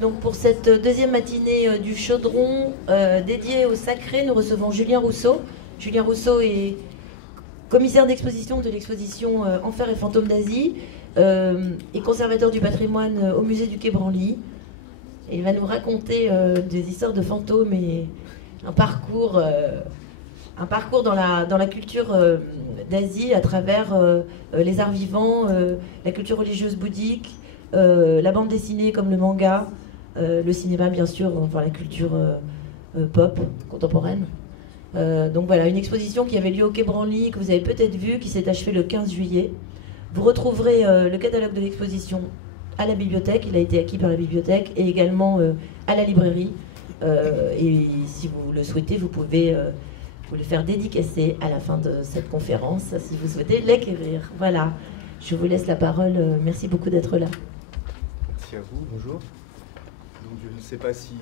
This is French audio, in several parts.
Donc pour cette deuxième matinée du Chaudron dédiée au sacré, nous recevons Julien Rousseau. Julien Rousseau est commissaire d'exposition de l'exposition Enfer et fantômes d'Asie et conservateur du patrimoine au musée du Quai Branly. Et il va nous raconter des histoires de fantômes et un parcours dans la culture d'Asie à travers les arts vivants, la culture religieuse bouddhique, la bande dessinée comme le manga, le cinéma bien sûr, enfin la culture pop contemporaine. Donc voilà, une exposition qui avait lieu au Quai Branly, que vous avez peut-être vu, qui s'est achevée le 15 juillet. Vous retrouverez le catalogue de l'exposition à la bibliothèque, il a été acquis par la bibliothèque, et également à la librairie. Et si vous le souhaitez, vous pouvez vous le faire dédicacer à la fin de cette conférence, si vous souhaitez l'acquérir. Voilà, je vous laisse la parole. Merci beaucoup d'être là. Merci à vous, bonjour. Donc, je ne sais pas si,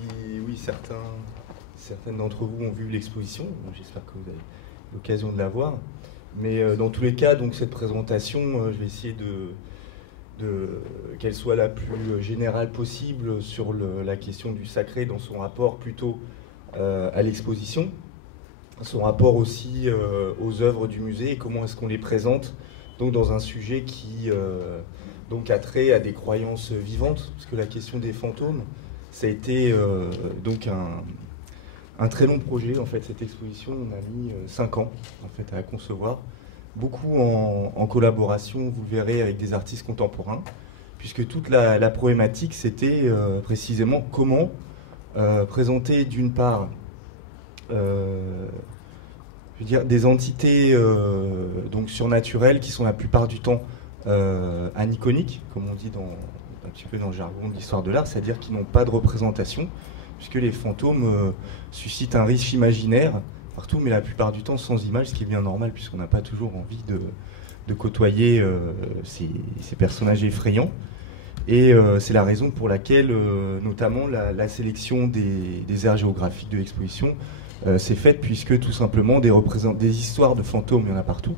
oui, certaines d'entre vous ont vu l'exposition. J'espère que vous avez l'occasion de la voir. Mais dans tous les cas, donc, cette présentation, je vais essayer qu'elle soit la plus générale possible sur la question du sacré dans son rapport plutôt à l'exposition, son rapport aussi aux œuvres du musée et comment est-ce qu'on les présente donc dans un sujet qui donc a trait à des croyances vivantes, parce que la question des fantômes, ça a été donc un très long projet. En fait, cette exposition, on a mis 5 ans en fait, à la concevoir, beaucoup en collaboration, vous le verrez, avec des artistes contemporains, puisque toute la problématique, c'était précisément comment présenter d'une part je veux dire, des entités donc surnaturelles qui sont la plupart du temps aniconiques, comme on dit un petit peu dans le jargon de l'histoire de l'art, c'est-à-dire qui n'ont pas de représentation, puisque les fantômes suscitent un riche imaginaire partout, mais la plupart du temps sans image, ce qui est bien normal, puisqu'on n'a pas toujours envie de côtoyer ces personnages effrayants. Et c'est la raison pour laquelle, notamment, la sélection des aires géographiques de l'exposition s'est faite, puisque tout simplement des histoires de fantômes, il y en a partout.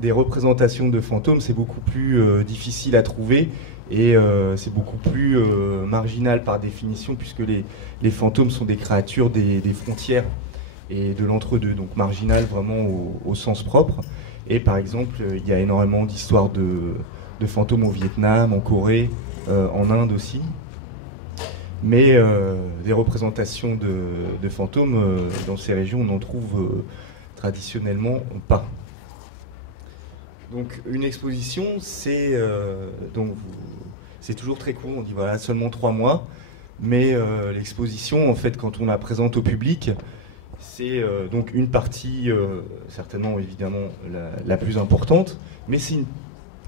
Des représentations de fantômes, c'est beaucoup plus difficile à trouver et c'est beaucoup plus marginal par définition, puisque les fantômes sont des créatures des frontières et de l'entre-deux, donc marginal vraiment au sens propre. Et par exemple, il y a énormément d'histoires de fantômes au Vietnam, en Corée, en Inde aussi. Mais des représentations de fantômes dans ces régions, on n'en trouve traditionnellement pas. Donc une exposition, c'est toujours très court, on dit voilà, seulement 3 mois. Mais l'exposition, en fait, quand on la présente au public, c'est donc une partie, certainement évidemment la plus importante, mais c'est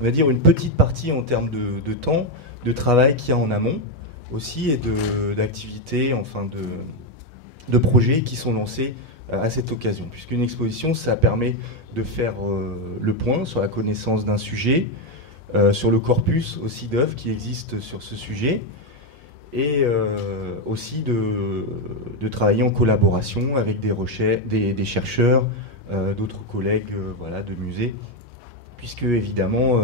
on va dire une petite partie en termes de temps, de travail qu'il y a en amont aussi, et d'activités, enfin de projets qui sont lancés à cette occasion. Puisqu'une exposition, ça permet de faire le point sur la connaissance d'un sujet, sur le corpus aussi d'œuvres qui existent sur ce sujet, et aussi de travailler en collaboration avec des chercheurs, d'autres collègues voilà, de musées, puisque évidemment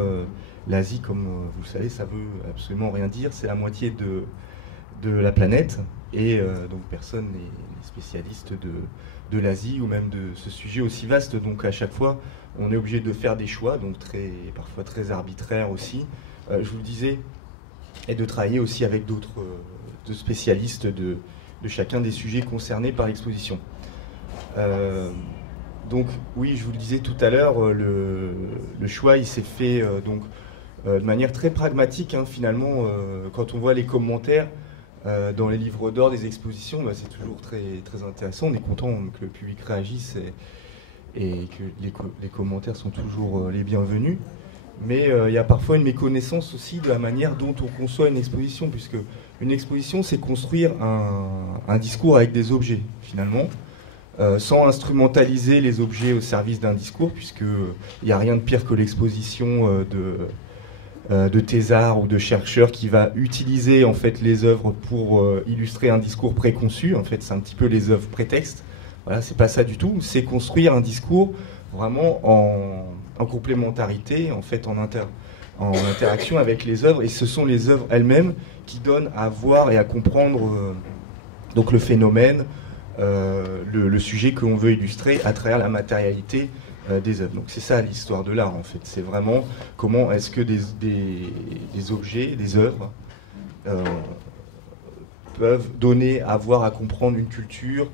l'Asie, comme vous le savez, ça veut absolument rien dire, c'est la moitié de la planète, et donc personne n'est spécialiste de l'Asie ou même de ce sujet aussi vaste, donc à chaque fois on est obligé de faire des choix, donc parfois très arbitraires aussi, je vous le disais, et de travailler aussi avec d'autres spécialistes de chacun des sujets concernés par l'exposition. Donc oui, je vous le disais tout à l'heure, le choix il s'est fait de manière très pragmatique, hein, finalement. Quand on voit les commentaires dans les livres d'or des expositions, bah, c'est toujours très, très intéressant, on est content que le public réagisse et que les commentaires sont toujours les bienvenus. Mais il y a parfois une méconnaissance aussi de la manière dont on conçoit une exposition, puisque une exposition, c'est construire un discours avec des objets, finalement, sans instrumentaliser les objets au service d'un discours, puisqu'il n'y a rien de pire que l'exposition de thésards ou de chercheurs qui va utiliser en fait, les œuvres pour illustrer un discours préconçu. En fait, c'est un petit peu les œuvres prétextes. Voilà, c'est pas ça du tout, c'est construire un discours vraiment en complémentarité, en fait, en interaction avec les œuvres, et ce sont les œuvres elles-mêmes qui donnent à voir et à comprendre donc le phénomène, le sujet que l'on veut illustrer à travers la matérialité des œuvres. Donc c'est ça l'histoire de l'art en fait, c'est vraiment comment est-ce que des objets, des œuvres peuvent donner à voir, à comprendre une culture,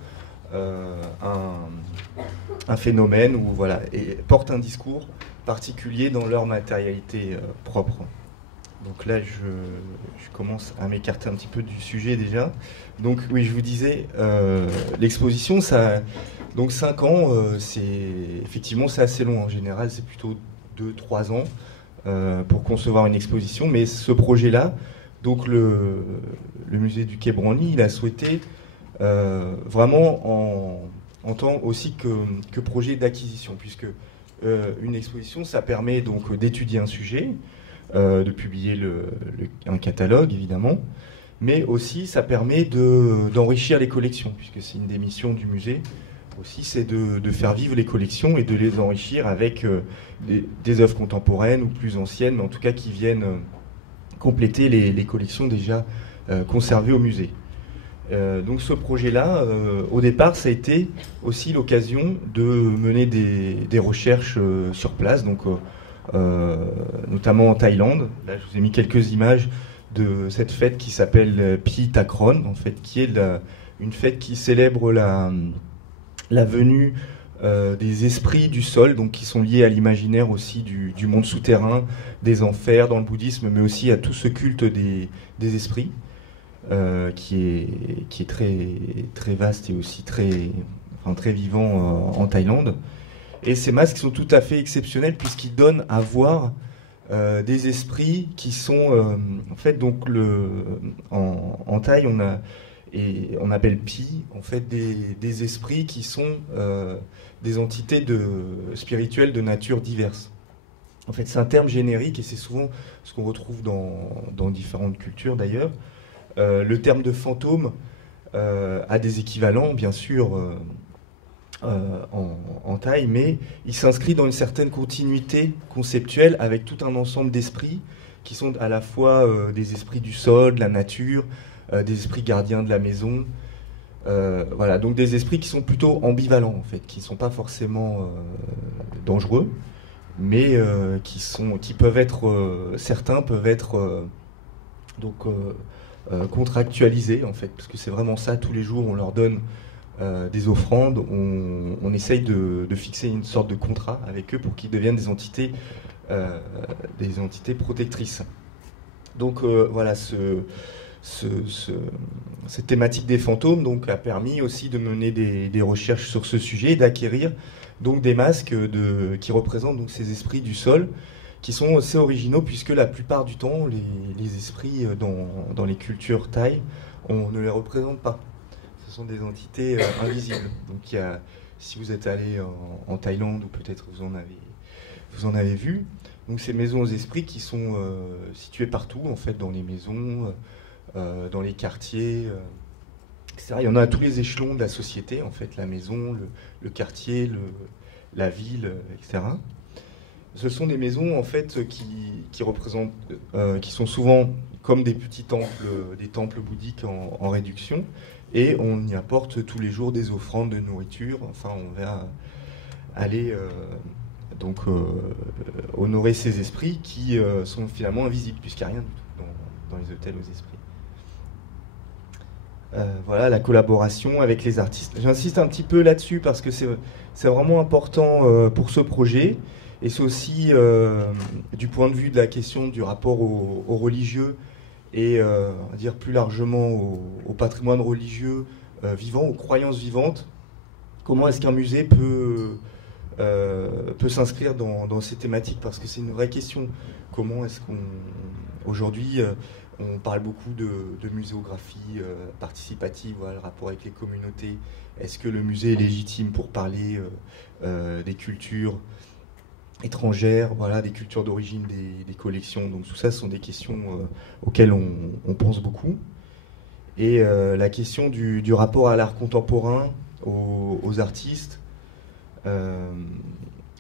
un phénomène, ou voilà, et portent un discours particulier dans leur matérialité propre. Donc là, je commence à m'écarter un petit peu du sujet déjà. Donc oui, je vous disais, l'exposition, ça, donc 5 ans, effectivement c'est assez long en général, c'est plutôt 2-3 ans pour concevoir une exposition. Mais ce projet-là, donc le musée du Quai Branly, il a souhaité vraiment en tant aussi que projet d'acquisition, puisque une exposition, ça permet donc d'étudier un sujet, de publier un catalogue évidemment, mais aussi ça permet d'enrichir les collections, puisque c'est une des missions du musée aussi, c'est de faire vivre les collections et de les enrichir avec des œuvres contemporaines ou plus anciennes, mais en tout cas qui viennent compléter les collections déjà conservées au musée. Donc ce projet-là, au départ, ça a été aussi l'occasion de mener des recherches sur place, donc notamment en Thaïlande. Là, je vous ai mis quelques images de cette fête qui s'appelle Pi Takron, en fait, qui est une fête qui célèbre la venue des esprits du sol, donc qui sont liés à l'imaginaire aussi du monde souterrain, des enfers dans le bouddhisme, mais aussi à tout ce culte des esprits. Qui est très vaste et aussi très vivant en Thaïlande. Et ces masques sont tout à fait exceptionnels puisqu'ils donnent à voir des esprits qui sont en fait donc en Thaï on appelle Pi en fait des esprits qui sont des entités spirituelles de nature diverse. En fait, c'est un terme générique et c'est souvent ce qu'on retrouve dans différentes cultures d'ailleurs. Le terme de fantôme a des équivalents, bien sûr, en Thaï, mais il s'inscrit dans une certaine continuité conceptuelle avec tout un ensemble d'esprits qui sont à la fois des esprits du sol, de la nature, des esprits gardiens de la maison. Voilà, donc des esprits qui sont plutôt ambivalents, en fait, qui ne sont pas forcément dangereux, mais qui peuvent être, certains peuvent être contractualisés en fait, parce que c'est vraiment ça, tous les jours on leur donne des offrandes, on essaye de fixer une sorte de contrat avec eux pour qu'ils deviennent des entités protectrices. Donc voilà, cette thématique des fantômes donc, a permis aussi de mener des recherches sur ce sujet et d'acquérir donc des masques qui représentent donc ces esprits du sol, qui sont assez originaux puisque la plupart du temps, les esprits dans les cultures thaï, on ne les représente pas. Ce sont des entités invisibles. Donc si vous êtes allé en Thaïlande, ou peut-être vous en avez vu, donc ces maisons aux esprits qui sont situées partout, en fait, dans les maisons, dans les quartiers, etc. Il y en a à tous les échelons de la société, en fait, la maison, le quartier, la ville, etc. Ce sont des maisons en fait qui représentent, qui sont souvent comme des petits temples, des temples bouddhiques en réduction, et on y apporte tous les jours des offrandes de nourriture. Enfin, on va aller honorer ces esprits qui sont finalement invisibles puisqu'il n'y a rien du tout dans les hôtels aux esprits. Voilà la collaboration avec les artistes. J'insiste un petit peu là-dessus parce que c'est vraiment important pour ce projet. Et c'est aussi du point de vue de la question du rapport aux religieux et on va dire plus largement au patrimoine religieux vivant, aux croyances vivantes. Comment est-ce qu'un musée peut s'inscrire dans ces thématiques? Parce que c'est une vraie question. Comment est-ce aujourd'hui on parle beaucoup de muséographie participative, voilà, le rapport avec les communautés. Est-ce que le musée est légitime pour parler des cultures étrangères, voilà, des cultures d'origine des collections? Donc tout ça, ce sont des questions auxquelles on pense beaucoup. Et la question du rapport à l'art contemporain, aux artistes,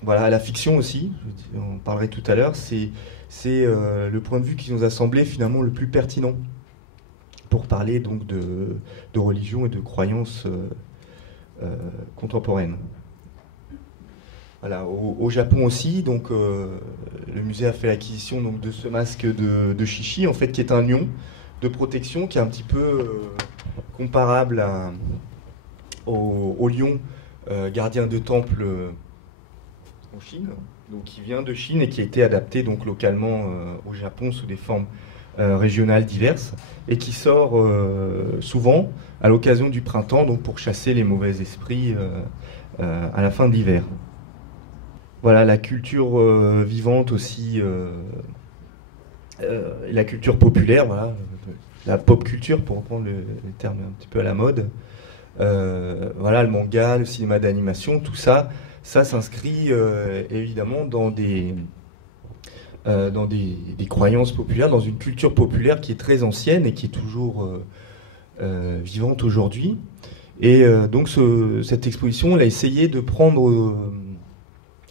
Voilà, la fiction aussi, on parlerait tout à l'heure, c'est le point de vue qui nous a semblé finalement le plus pertinent pour parler donc de religion et de croyances contemporaines. Voilà, au Japon aussi, donc le musée a fait l'acquisition donc de ce masque de Shishi, en fait, qui est un lion de protection qui est un petit peu comparable au lion gardien de temple en Chine, donc qui vient de Chine et qui a été adapté donc localement au Japon sous des formes régionales diverses et qui sort souvent à l'occasion du printemps, donc pour chasser les mauvais esprits à la fin de l'hiver. Voilà, la culture vivante aussi, la culture populaire, voilà, la pop culture pour reprendre le terme un petit peu à la mode. Voilà, le manga, le cinéma d'animation, tout ça, ça s'inscrit évidemment dans des croyances populaires, dans une culture populaire qui est très ancienne et qui est toujours vivante aujourd'hui. Et donc cette exposition, on a essayé de prendre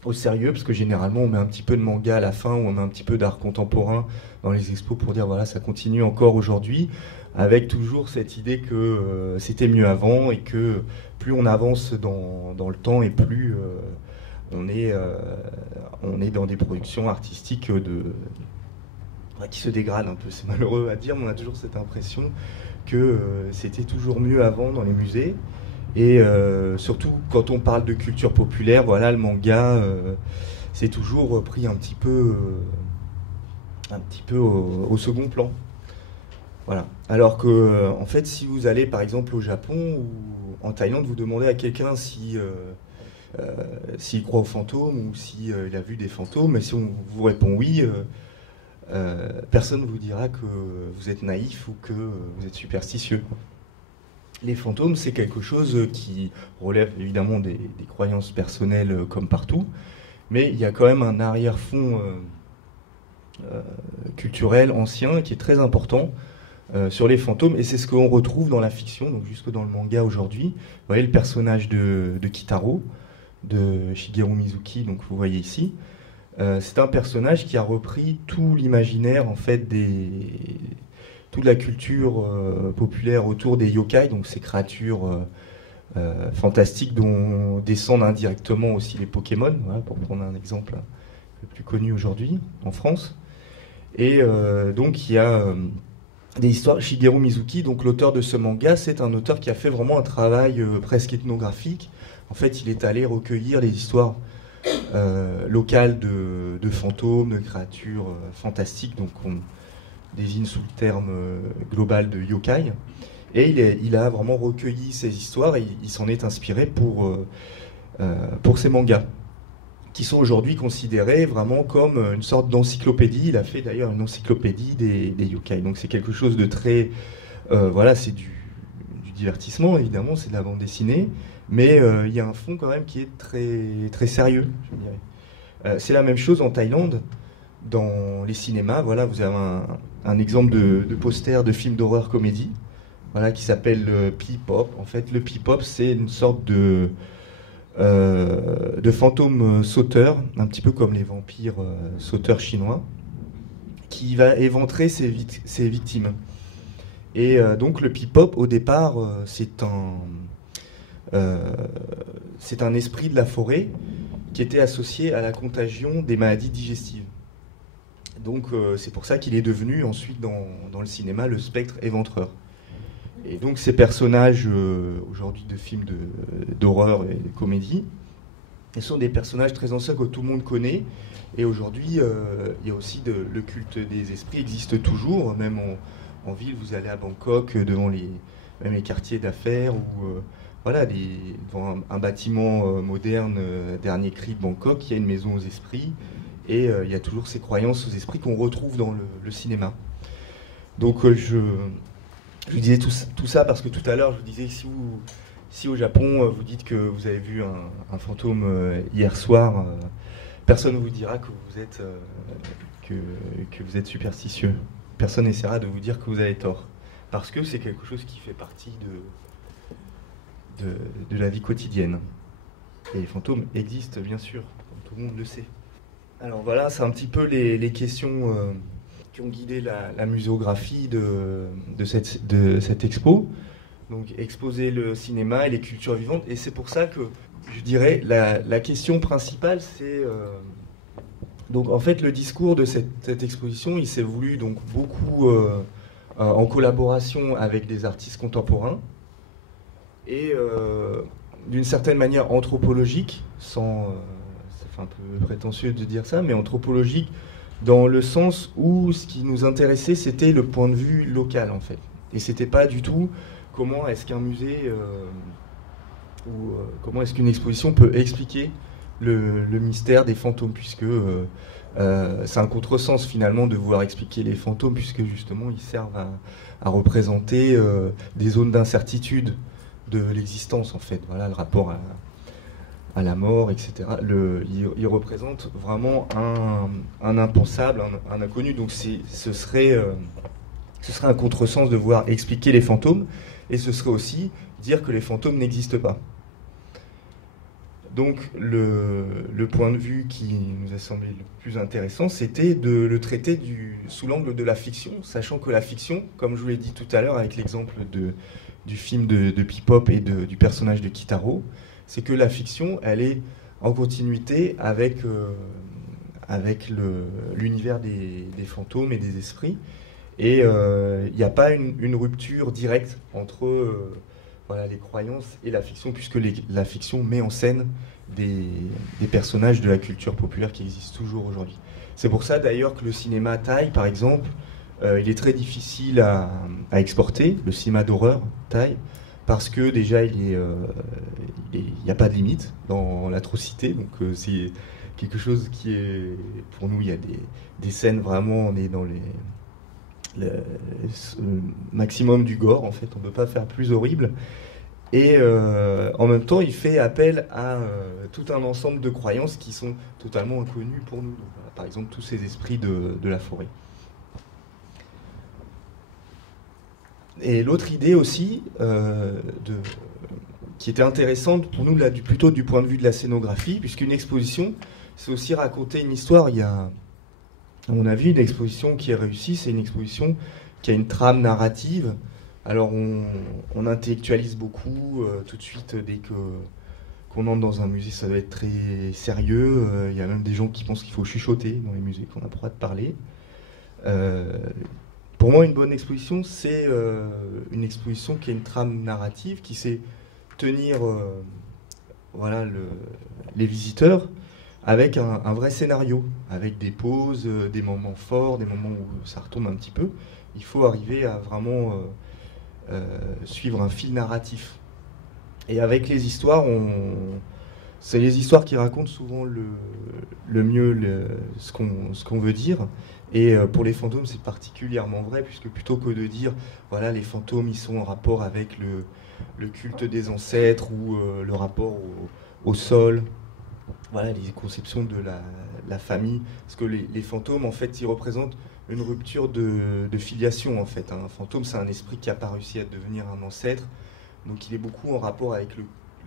au sérieux, parce que généralement on met un petit peu de manga à la fin, ou on met un petit peu d'art contemporain dans les expos pour dire voilà, ça continue encore aujourd'hui, avec toujours cette idée que c'était mieux avant et que plus on avance dans le temps et plus on est dans des productions artistiques qui se dégradent un peu. C'est malheureux à dire, mais on a toujours cette impression que c'était toujours mieux avant dans les musées. Et surtout quand on parle de culture populaire, voilà, le manga, c'est toujours pris un petit peu au second plan. Voilà. Alors que, en fait, si vous allez par exemple au Japon ou en Thaïlande, vous demandez à quelqu'un s'il croit aux fantômes ou s'il a vu des fantômes, et si on vous répond oui, personne ne vous dira que vous êtes naïf ou que vous êtes superstitieux. Les fantômes, c'est quelque chose qui relève évidemment des croyances personnelles comme partout, mais il y a quand même un arrière-fond culturel ancien qui est très important sur les fantômes, et c'est ce qu'on retrouve dans la fiction, donc jusque dans le manga aujourd'hui. Vous voyez le personnage de Kitaro, de Shigeru Mizuki, donc vous voyez ici. C'est un personnage qui a repris tout l'imaginaire en fait toute la culture populaire autour des yokai, donc ces créatures fantastiques dont descendent indirectement aussi les Pokémon, voilà, pour prendre un exemple le plus connu aujourd'hui en France. Et donc il y a des histoires. Shigeru Mizuki, donc l'auteur de ce manga, c'est un auteur qui a fait vraiment un travail presque ethnographique. En fait, il est allé recueillir les histoires locales de fantômes, de créatures fantastiques, donc on désigne sous le terme global de yokai. Et il a vraiment recueilli ces histoires et il s'en est inspiré pour ces mangas, qui sont aujourd'hui considérés vraiment comme une sorte d'encyclopédie. Il a fait d'ailleurs une encyclopédie des yokai. Donc c'est quelque chose de très... voilà, c'est du divertissement, évidemment, c'est de la bande dessinée, mais il y a un fond quand même qui est très, très sérieux, je dirais. C'est la même chose en Thaïlande, dans les cinémas. Voilà, vous avez un exemple de poster de film d'horreur comédie, voilà, qui s'appelle le P-pop. En fait, le P-pop, c'est une sorte de fantôme sauteur, un petit peu comme les vampires sauteurs chinois, qui va éventrer ses victimes. Et donc le P-pop, au départ, c'est un esprit de la forêt qui était associé à la contagion des maladies digestives. Donc c'est pour ça qu'il est devenu ensuite dans le cinéma le spectre éventreur. Et donc ces personnages aujourd'hui de films d'horreur et de comédie, ils sont des personnages très anciens que tout le monde connaît. Et aujourd'hui, il y a aussi le culte des esprits existe toujours, même en ville. Vous allez à Bangkok, devant même les quartiers d'affaires, ou voilà, devant un bâtiment moderne, dernier cri de Bangkok, il y a une maison aux esprits. Et il y a toujours ces croyances aux esprits qu'on retrouve dans le cinéma. Donc je vous disais tout ça parce que tout à l'heure, je vous disais que si au Japon, vous dites que vous avez vu un fantôme hier soir, personne ne vous dira que vous êtes superstitieux. Personne n'essaiera de vous dire que vous avez tort. Parce que c'est quelque chose qui fait partie de la vie quotidienne. Et les fantômes existent, bien sûr, comme tout. tout le monde le sait. Alors voilà, c'est un petit peu les questions qui ont guidé la muséographie de cette expo. Donc exposer le cinéma et les cultures vivantes. Et c'est pour ça que je dirais la question principale, c'est... donc en fait le discours de cette exposition, il s'est voulu donc beaucoup en collaboration avec des artistes contemporains et d'une certaine manière anthropologique, sans... ça fait un peu prétentieux de dire ça, mais anthropologique dans le sens où ce qui nous intéressait, c'était le point de vue local en fait. Et c'était pas du tout comment est-ce qu'un musée ou comment est-ce qu'une exposition peut expliquer le mystère des fantômes, puisque c'est un contresens finalement de vouloir expliquer les fantômes, puisque justement ils servent à représenter des zones d'incertitude de l'existence en fait. Voilà, le rapport à la mort, etc. Il représente vraiment un impensable, un inconnu. Donc ce serait un contresens de vouloir expliquer les fantômes, et ce serait aussi dire que les fantômes n'existent pas. Donc le point de vue qui nous a semblé le plus intéressant, c'était de le traiter sous l'angle de la fiction, sachant que la fiction, comme je vous l'ai dit tout à l'heure avec l'exemple du film de Bebop et du personnage de Kitaro, c'est que la fiction, elle est en continuité avec l'univers des fantômes et des esprits. Et il n'y a pas une rupture directe entre les croyances et la fiction, puisque la fiction met en scène des personnages de la culture populaire qui existent toujours aujourd'hui. C'est pour ça d'ailleurs que le cinéma thaï, par exemple, il est très difficile à exporter, le cinéma d'horreur thaï, parce que déjà il n'y a pas de limite dans l'atrocité, donc c'est quelque chose qui est, pour nous, il y a des scènes vraiment, on est dans le maximum du gore, en fait, on ne peut pas faire plus horrible. Et en même temps, il fait appel à tout un ensemble de croyances qui sont totalement inconnues pour nous. Donc, voilà, par exemple, tous ces esprits de la forêt. Et l'autre idée aussi, qui était intéressante pour nous, là, plutôt du point de vue de la scénographie, puisqu'une exposition, c'est aussi raconter une histoire. Il y a, à mon avis, une exposition qui est réussie, c'est une exposition qui a une trame narrative. Alors on intellectualise beaucoup tout de suite dès qu'on entre dans un musée, ça doit être très sérieux. Il y a même des gens qui pensent qu'il faut chuchoter dans les musées, qu'on n'a pas le droit de parler. Pour moi, une bonne exposition, c'est une exposition qui a une trame narrative, qui sait tenir les visiteurs avec un vrai scénario, avec des pauses, des moments forts, des moments où ça retombe un petit peu. Il faut arriver à vraiment suivre un fil narratif. Et avec les histoires, c'est les histoires qui racontent souvent le mieux ce qu'on veut dire. Et pour les fantômes, c'est particulièrement vrai, puisque plutôt que de dire, voilà, les fantômes, ils sont en rapport avec le culte des ancêtres ou le rapport au sol, voilà, les conceptions de la famille. Parce que les fantômes, en fait, ils représentent une rupture de filiation, en fait. Un fantôme, c'est un esprit qui n'a pas réussi à devenir un ancêtre. Donc il est beaucoup en rapport avec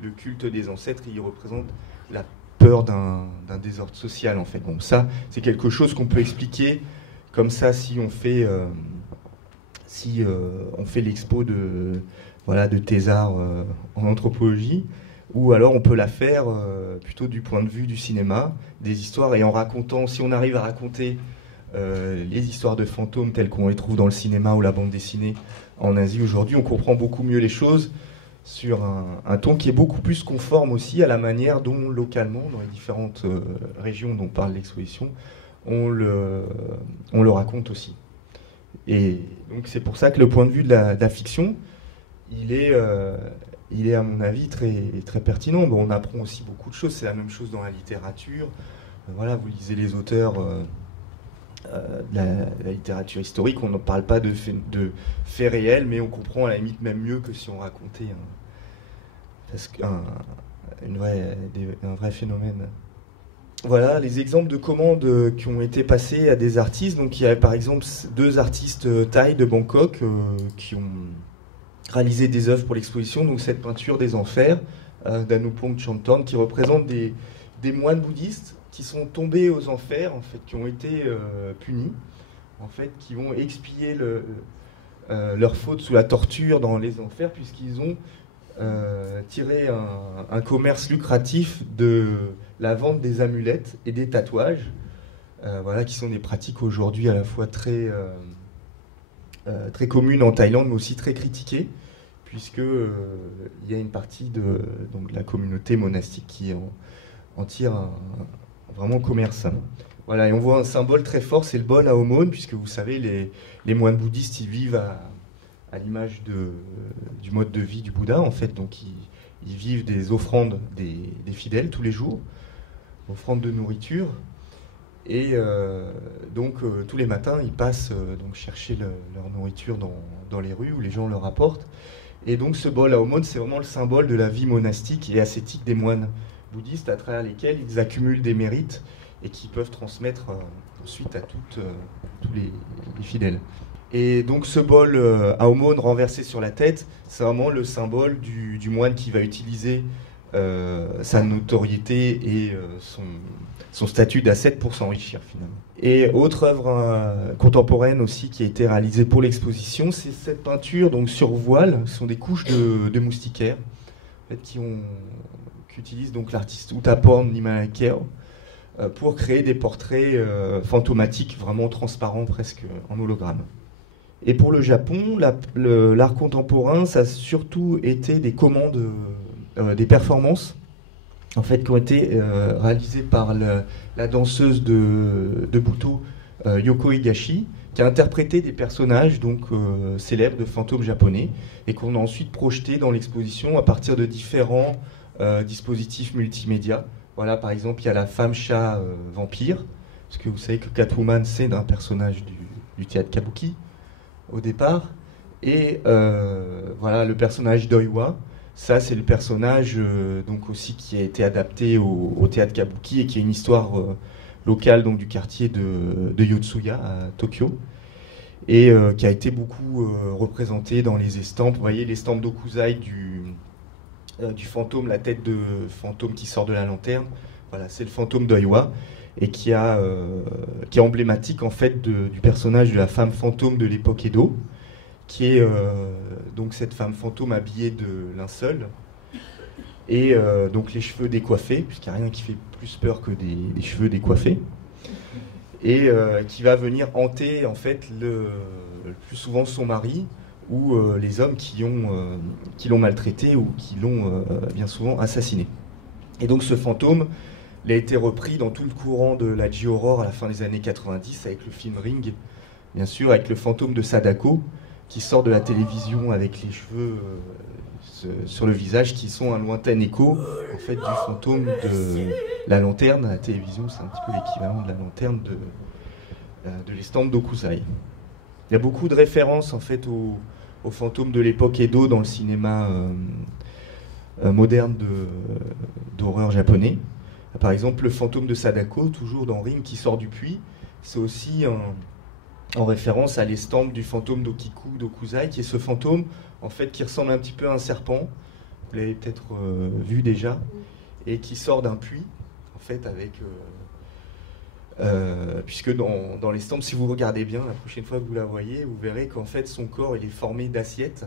le culte des ancêtres, et il représente la peur d'un désordre social, en fait. Bon, ça, c'est quelque chose qu'on peut expliquer comme ça si on fait l'expo de Thésard en anthropologie, ou alors on peut la faire plutôt du point de vue du cinéma, des histoires, et en racontant, si on arrive à raconter les histoires de fantômes telles qu'on les trouve dans le cinéma ou la bande dessinée en Asie aujourd'hui, on comprend beaucoup mieux les choses sur un ton qui est beaucoup plus conforme aussi à la manière dont localement, dans les différentes régions dont parle l'exposition, on le raconte aussi. Et donc c'est pour ça que le point de vue de la fiction, il est à mon avis très, très pertinent. Bon, on apprend aussi beaucoup de choses, c'est la même chose dans la littérature. Voilà, vous lisez les auteurs de la littérature historique, on ne parle pas de faits réels, mais on comprend à la limite même mieux que si on racontait un vrai phénomène. Voilà les exemples de commandes qui ont été passées à des artistes. Donc il y a par exemple 2 artistes thaïs de Bangkok qui ont réalisé des œuvres pour l'exposition. Donc cette peinture des enfers d'Anupong Chantorn qui représente des moines bouddhistes qui sont tombés aux enfers, en fait, qui ont été punis, en fait, qui vont expier leur faute sous la torture dans les enfers, puisqu'ils ont tiré un commerce lucratif de la vente des amulettes et des tatouages, voilà, qui sont des pratiques aujourd'hui à la fois très communes en Thaïlande, mais aussi très critiquées, puisque il y a une partie de la communauté monastique qui en tire vraiment commerce. Voilà, et on voit un symbole très fort, c'est le bol à aumône, puisque vous savez, les moines bouddhistes, ils vivent à l'image du mode de vie du Bouddha, en fait. Donc ils vivent des offrandes des fidèles tous les jours, offrandes de nourriture, et donc tous les matins, ils passent donc chercher leur nourriture dans les rues où les gens leur apportent. Et donc ce bol à aumône, c'est vraiment le symbole de la vie monastique et ascétique des moines bouddhistes, à travers lesquels ils accumulent des mérites et qui peuvent transmettre ensuite à tous les fidèles. Et donc ce bol à aumône renversé sur la tête, c'est vraiment le symbole du moine qui va utiliser sa notoriété et son statut d'ascète pour s'enrichir finalement. Et autre œuvre contemporaine aussi qui a été réalisée pour l'exposition, c'est cette peinture donc sur voile. Ce sont des couches de moustiquaires en fait, qu'utilise donc l'artiste Uttaporn Nimalaker pour créer des portraits fantomatiques, vraiment transparents, presque en hologramme. Et pour le Japon, l'art contemporain, ça a surtout été des commandes, des performances, en fait, qui ont été réalisées par la danseuse de Buto, Yoko Higashi, qui a interprété des personnages donc célèbres de fantômes japonais, et qu'on a ensuite projeté dans l'exposition à partir de différents dispositifs multimédia. Voilà, par exemple, il y a la femme chat vampire, parce que vous savez que Catwoman, c'est un personnage du théâtre kabuki au départ, et voilà le personnage d'Oiwa. Ça, c'est le personnage donc aussi qui a été adapté au théâtre kabuki et qui est une histoire locale donc du quartier de Yotsuya à Tokyo, et qui a été beaucoup représenté dans les estampes. Vous voyez l'estampe d'Okuzai du fantôme, la tête de fantôme qui sort de la lanterne. Voilà, c'est le fantôme d'Oiwa, et qui est emblématique en fait du personnage de la femme fantôme de l'époque Edo, qui est donc cette femme fantôme habillée de linceul et donc les cheveux décoiffés, puisqu'il n'y a rien qui fait plus peur que des cheveux décoiffés, et qui va venir hanter en fait le plus souvent son mari ou les hommes qui l'ont maltraité ou qui l'ont bien souvent assassiné. Et donc ce fantôme, il a été repris dans tout le courant de la J-horror à la fin des années 90 avec le film Ring, bien sûr, avec le fantôme de Sadako qui sort de la télévision avec les cheveux sur le visage qui sont un lointain écho en fait du fantôme de la lanterne à la télévision. C'est un petit peu l'équivalent de la lanterne de l'estampe d'Okuzai. Il y a beaucoup de références en fait aux fantômes de l'époque Edo dans le cinéma moderne d'horreur japonais. Par exemple, le fantôme de Sadako, toujours dans Ring, qui sort du puits, c'est aussi en référence à l'estampe du fantôme d'Okiku d'Okuzai, qui est ce fantôme en fait qui ressemble un petit peu à un serpent. Vous l'avez peut-être vu déjà, et qui sort d'un puits en fait avec puisque dans l'estampe, si vous regardez bien la prochaine fois que vous la voyez, vous verrez qu'en fait son corps il est formé d'assiettes,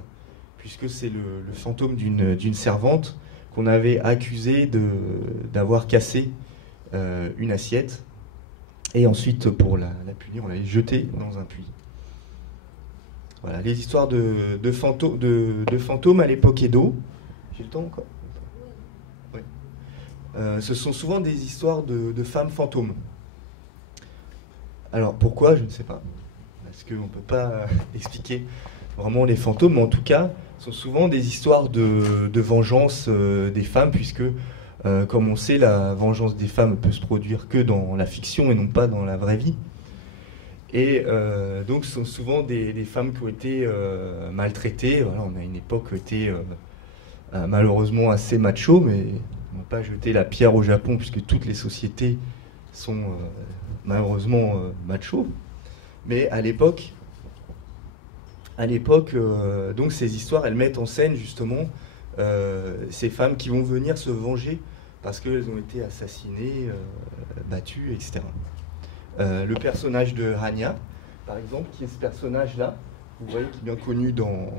puisque c'est le fantôme d'une servante qu'on avait accusé d'avoir cassé une assiette. Et ensuite, pour la punir, on l'avait jetée dans un puits. Voilà, les histoires de fantômes à l'époque Edo. J'ai le temps encore ? Oui. Ce sont souvent des histoires de femmes fantômes. Alors, pourquoi ? Je ne sais pas. Parce qu'on ne peut pas expliquer vraiment les fantômes, mais en tout cas, ce sont souvent des histoires de vengeance des femmes, puisque comme on sait, la vengeance des femmes peut se produire que dans la fiction et non pas dans la vraie vie. Et donc ce sont souvent des femmes qui ont été maltraitées. Voilà, on a une époque qui était malheureusement assez macho, mais on ne va pas jeter la pierre au Japon puisque toutes les sociétés sont malheureusement macho. Mais à l'époque, donc ces histoires, elles mettent en scène justement ces femmes qui vont venir se venger parce qu'elles ont été assassinées, battues, etc. Le personnage de Hania, par exemple, qui est ce personnage-là, vous voyez, qui est bien connu dans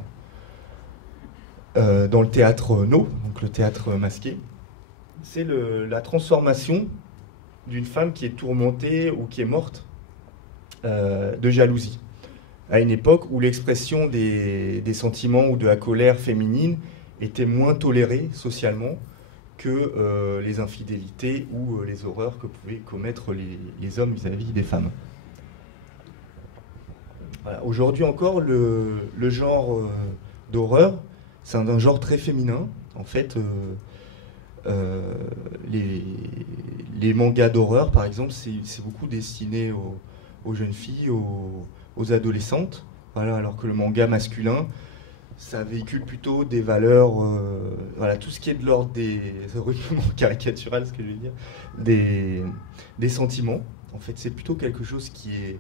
le théâtre No, donc le théâtre masqué, c'est la transformation d'une femme qui est tourmentée ou qui est morte de jalousie, à une époque où l'expression des sentiments ou de la colère féminine était moins tolérée socialement que les infidélités ou les horreurs que pouvaient commettre les hommes vis-à-vis des femmes. Voilà. Aujourd'hui encore, le genre d'horreur, c'est un genre très féminin. En fait, les mangas d'horreur, par exemple, c'est beaucoup destiné aux jeunes filles, aux adolescentes, voilà, alors que le manga masculin, ça véhicule plutôt des valeurs, voilà, tout ce qui est de l'ordre des, c'est horriblement caricatural ce que je veux dire, des sentiments. En fait, c'est plutôt quelque chose qui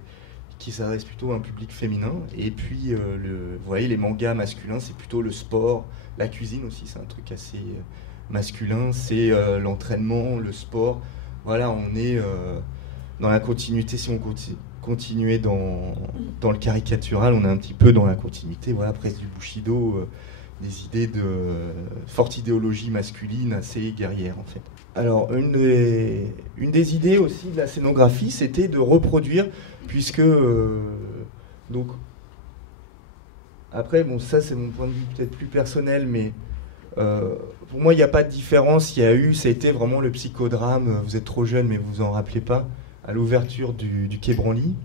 s'adresse plutôt à un public féminin. Et puis, vous voyez, les mangas masculins, c'est plutôt le sport, la cuisine aussi, c'est un truc assez masculin, c'est l'entraînement, le sport. Voilà, on est dans la continuité, si on continuait dans le caricatural, on est un petit peu dans la continuité, voilà, presque du Bushido, des idées de forte idéologie masculine assez guerrière, en fait. Alors, une des idées aussi de la scénographie, c'était de reproduire, puisque, donc, après, bon, ça c'est mon point de vue peut-être plus personnel, mais pour moi, il n'y a pas de différence. Ça a été vraiment le psychodrame, vous êtes trop jeune, mais vous vous en rappelez pas, à l'ouverture du Quai Branly,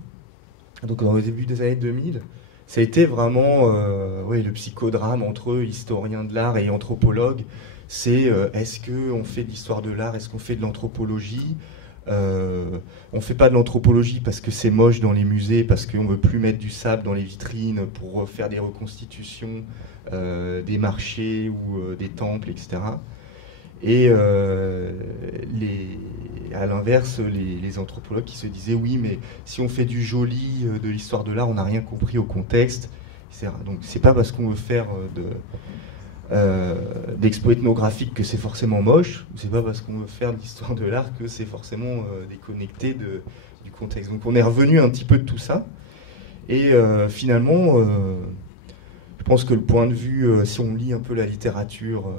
donc au début des années 2000. Ça a été vraiment le psychodrame entre historiens de l'art et anthropologues. C'est est-ce qu'on fait de l'histoire de l'art, est-ce qu'on fait de l'anthropologie? On fait pas de l'anthropologie parce que c'est moche dans les musées, parce qu'on veut plus mettre du sable dans les vitrines pour faire des reconstitutions des marchés ou des temples, etc. Et à l'inverse, les anthropologues qui se disaient oui, mais si on fait du joli de l'histoire de l'art, on n'a rien compris au contexte, etc. Donc c'est pas parce qu'on veut faire d'expo ethnographique que c'est forcément moche, c'est pas parce qu'on veut faire de l'histoire de l'art que c'est forcément déconnecté du contexte. Donc on est revenu un petit peu de tout ça, et finalement, je pense que le point de vue, si on lit un peu la littérature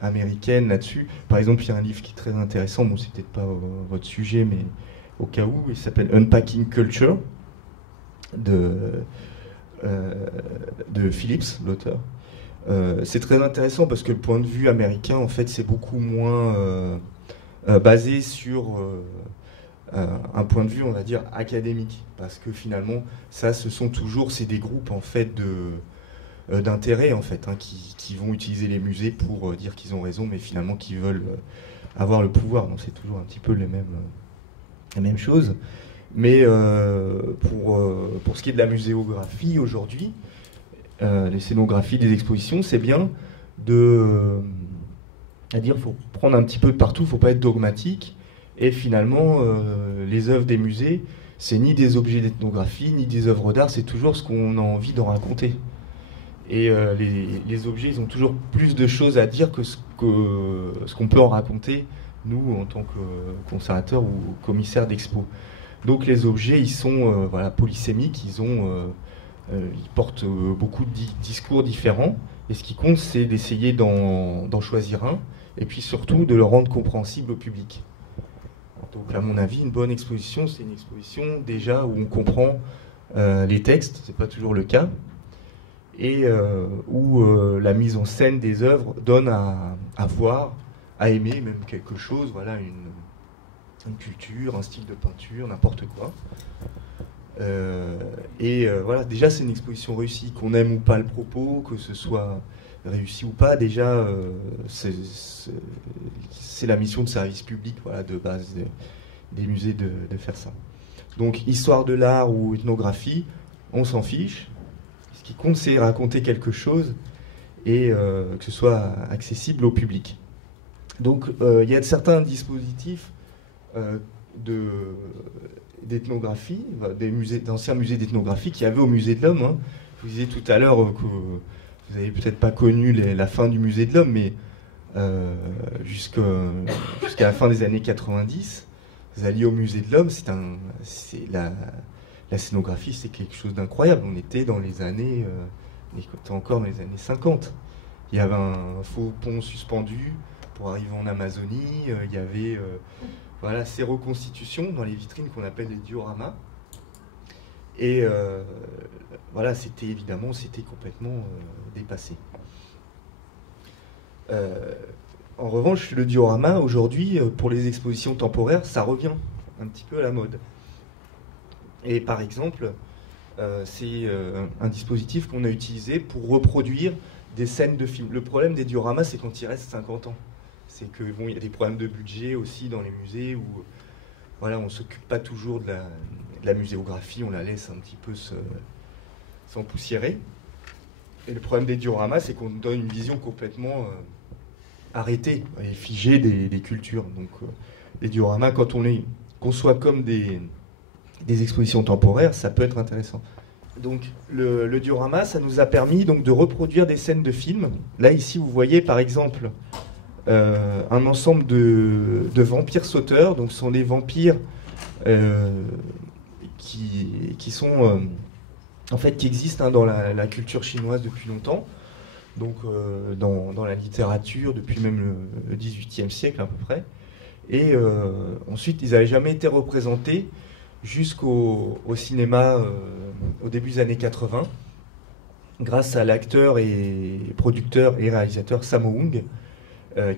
américaine là-dessus, par exemple, il y a un livre qui est très intéressant, bon, c'est peut-être pas votre sujet, mais au cas où, il s'appelle Unpacking Culture, de Phillips, l'auteur. C'est très intéressant parce que le point de vue américain, en fait, c'est beaucoup moins basé sur un point de vue, on va dire, académique, parce que finalement, c'est des groupes en fait d'intérêt en fait, hein, qui vont utiliser les musées pour dire qu'ils ont raison, mais finalement qui veulent avoir le pouvoir. Donc c'est toujours un petit peu la même chose. Mais pour ce qui est de la muséographie aujourd'hui, les scénographies des expositions, c'est bien il faut prendre un petit peu de partout, il ne faut pas être dogmatique. Et finalement, les œuvres des musées, c'est ni des objets d'ethnographie, ni des œuvres d'art, c'est toujours ce qu'on a envie d'en raconter. Et les objets, ils ont toujours plus de choses à dire que ce qu'on peut en raconter, nous, en tant que conservateurs ou commissaires d'expo. Donc les objets, ils sont polysémiques, ils portent beaucoup de discours différents, et ce qui compte, c'est d'essayer d'en choisir un, et puis surtout de le rendre compréhensible au public. Donc à mon avis, une bonne exposition, c'est une exposition déjà où on comprend les textes, c'est pas toujours le cas, et où la mise en scène des œuvres donne à voir, à aimer même quelque chose, voilà, une culture, un style de peinture, n'importe quoi. Voilà, déjà c'est une exposition réussie, qu'on aime ou pas le propos, que ce soit réussi ou pas, déjà c'est la mission de service public, voilà, de base des musées de faire ça. Donc histoire de l'art ou ethnographie, on s'en fiche. Ce qui compte, c'est raconter quelque chose et que ce soit accessible au public. Donc il y a certains dispositifs d'ethnographie, d'anciens musées d'ethnographie qu'il y avait au musée de l'Homme. Hein. Je vous disais tout à l'heure que vous n'avez peut-être pas connu la fin du musée de l'Homme, mais jusqu'à la fin des années 90. Vous alliez au musée de l'Homme, la scénographie, c'est quelque chose d'incroyable. On était dans les années, encore dans les années 50. Il y avait un faux pont suspendu pour arriver en Amazonie. Il y avait voilà, ces reconstitutions dans les vitrines qu'on appelle les dioramas. Et voilà, c'était complètement dépassé. En revanche, le diorama, aujourd'hui, pour les expositions temporaires, ça revient un petit peu à la mode. Et par exemple, c'est un dispositif qu'on a utilisé pour reproduire des scènes de films. Le problème des dioramas, c'est quand il reste 50 ans. C'est que bon, il y a des problèmes de budget aussi dans les musées où voilà, on ne s'occupe pas toujours de la muséographie, on la laisse un petit peu s'empoussiérer. Et le problème des dioramas, c'est qu'on donne une vision complètement arrêtée et figée des cultures. Donc les dioramas, quand on les conçoit comme des expositions temporaires, ça peut être intéressant. Donc le diorama, ça nous a permis donc, de reproduire des scènes de films. Là, ici, vous voyez par exemple un ensemble de vampires sauteurs. Donc ce sont des vampires qui sont... en fait, qui existent dans la culture chinoise depuis longtemps, donc dans la littérature depuis même le XVIIIe siècle à peu près. Et ensuite, ils n'avaient jamais été représentés jusqu'au cinéma au début des années 80, grâce à l'acteur et producteur et réalisateur Sammo Hung,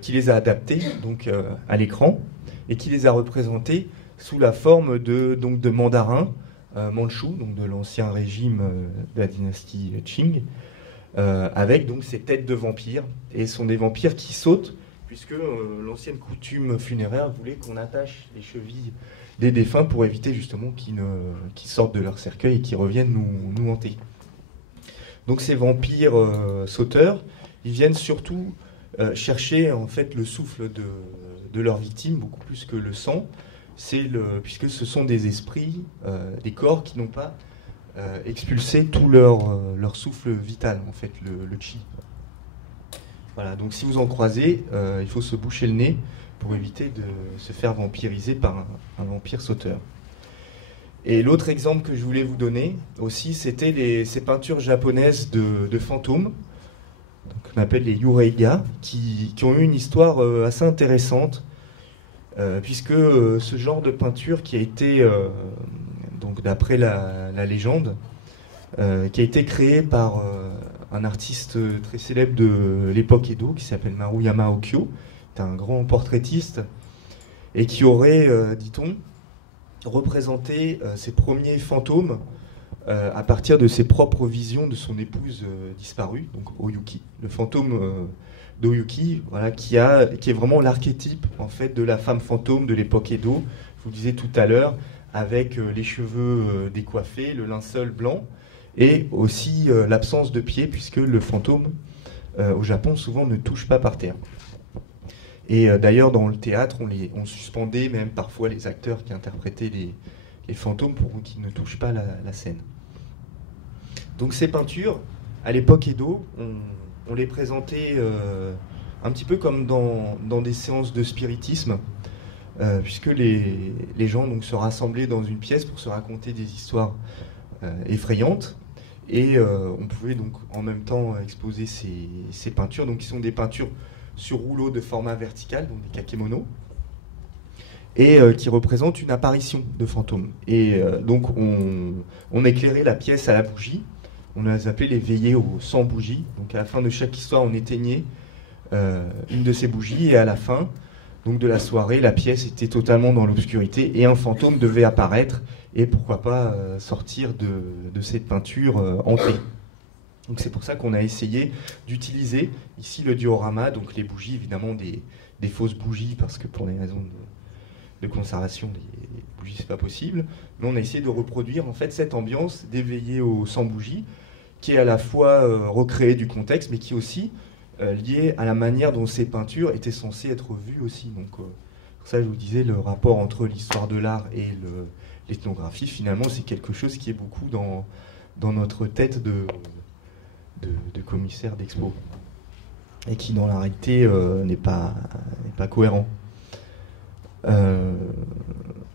qui les a adaptés donc, à l'écran et qui les a représentés sous la forme de mandarins mandchous, donc de l'ancien régime de la dynastie Qing, avec donc ces têtes de vampires. Et ce sont des vampires qui sautent, puisque l'ancienne coutume funéraire voulait qu'on attache les chevilles des défunts pour éviter justement qu'ils sortent de leur cercueil et qu'ils reviennent nous hanter. Donc ces vampires sauteurs, ils viennent surtout chercher en fait le souffle de leurs victimes, beaucoup plus que le sang. Puisque ce sont des esprits, des corps qui n'ont pas expulsé tout leur souffle vital, en fait, le chi. Voilà, donc si vous en croisez, il faut se boucher le nez pour éviter de se faire vampiriser par un vampire sauteur. Et l'autre exemple que je voulais vous donner aussi, c'était ces peintures japonaises de fantômes, qu'on appelle les yureiga, qui ont eu une histoire assez intéressante. Puisque ce genre de peinture qui a été, donc d'après la légende, qui a été créé par un artiste très célèbre de l'époque Edo, qui s'appelle Maruyama Okyo, c'est un grand portraitiste, et qui aurait, dit-on, représenté ses premiers fantômes à partir de ses propres visions de son épouse disparue, donc Oyuki, le fantôme d'Oyuki, voilà, qui est vraiment l'archétype en fait de la femme fantôme de l'époque Edo. Je vous le disais tout à l'heure, avec les cheveux décoiffés, le linceul blanc, et aussi l'absence de pieds, puisque le fantôme au Japon souvent ne touche pas par terre. Et d'ailleurs dans le théâtre, on suspendait même parfois les acteurs qui interprétaient les fantômes pour qu'ils ne touchent pas la scène. Donc ces peintures, à l'époque Edo, on les présentait un petit peu comme dans des séances de spiritisme, puisque les gens donc, se rassemblaient dans une pièce pour se raconter des histoires effrayantes, et on pouvait donc en même temps exposer ces peintures, donc qui sont des peintures sur rouleau de format vertical, donc des kakemono, et qui représentent une apparition de fantômes. Et donc on éclairait la pièce à la bougie. On les appelait les veillées aux 100 bougies. Donc à la fin de chaque histoire, on éteignait une de ces bougies, et à la fin donc, de la soirée, la pièce était totalement dans l'obscurité et un fantôme devait apparaître et pourquoi pas sortir de cette peinture hantée. Donc c'est pour ça qu'on a essayé d'utiliser ici le diorama, donc les bougies, évidemment des fausses bougies, parce que pour des raisons de conservation, les bougies c'est pas possible, mais on a essayé de reproduire en fait cette ambiance d'éveiller aux 100 bougies, qui est à la fois recréée du contexte, mais qui est aussi liée à la manière dont ces peintures étaient censées être vues aussi. Donc pour ça je vous disais, le rapport entre l'histoire de l'art et l'ethnographie, finalement c'est quelque chose qui est beaucoup dans notre tête de commissaire d'expo. et qui dans la réalité n'est pas cohérent.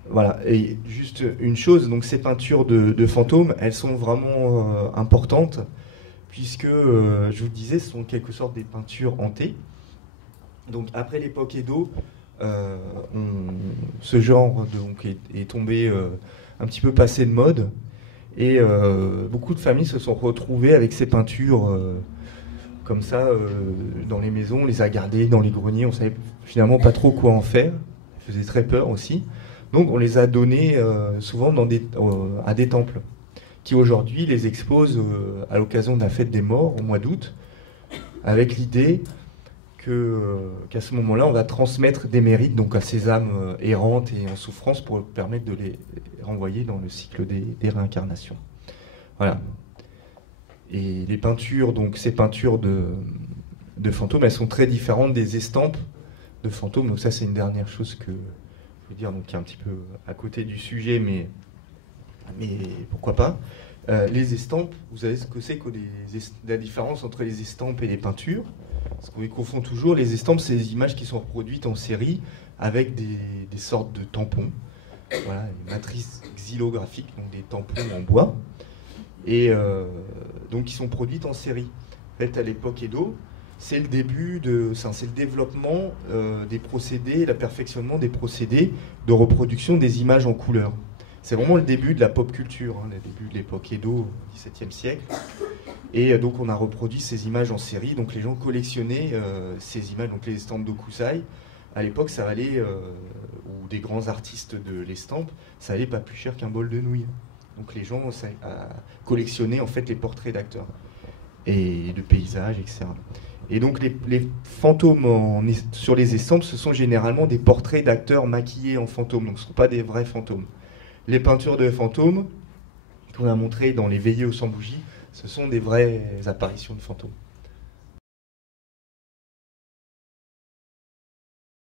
Voilà, et juste une chose, donc ces peintures de fantômes, elles sont vraiment importantes, puisque, je vous le disais, ce sont en quelque sorte des peintures hantées. Donc après l'époque Edo, ce genre donc, est tombé un petit peu passé de mode, et beaucoup de familles se sont retrouvées avec ces peintures comme ça dans les maisons, on les a gardées dans les greniers, on savait finalement pas trop quoi en faire, ça faisait très peur aussi. Donc on les a données souvent à des temples, qui aujourd'hui les exposent à l'occasion de la fête des morts au mois d'août, avec l'idée qu'à ce moment-là on va transmettre des mérites donc à ces âmes errantes et en souffrance pour permettre de les renvoyer dans le cycle des réincarnations. Voilà. Et les peintures, donc ces peintures de fantômes, elles sont très différentes des estampes de fantômes. Donc ça, c'est une dernière chose que je veux dire, donc qui est un petit peu à côté du sujet, mais pourquoi pas. Les estampes, vous savez ce que c'est que la différence entre les estampes et les peintures? Parce qu'on les confond toujours. Les estampes, c'est des images qui sont reproduites en série avec des sortes de tampons. Voilà, une matrice xylographique, donc des tampons en bois. Et donc qui sont produites en série. En fait, à l'époque Edo, c'est le début c'est le développement des procédés, le perfectionnement des procédés de reproduction des images en couleur. C'est vraiment le début de la pop culture, le début de l'époque Edo, au XVIIe siècle. Et donc on a reproduit ces images en série, donc les gens collectionnaient ces images, donc les estampes d'Okusai. À l'époque, ça valait, ou des grands artistes de l'estampe, ça valait pas plus cher qu'un bol de nouilles. Donc les gens collectionnaient en fait les portraits d'acteurs et de paysages, etc. Et donc les fantômes sur les estampes, ce sont généralement des portraits d'acteurs maquillés en fantômes, donc ce ne sont pas des vrais fantômes. Les peintures de fantômes qu'on a montrées dans les veillées aux 100 bougies, ce sont des vraies apparitions de fantômes.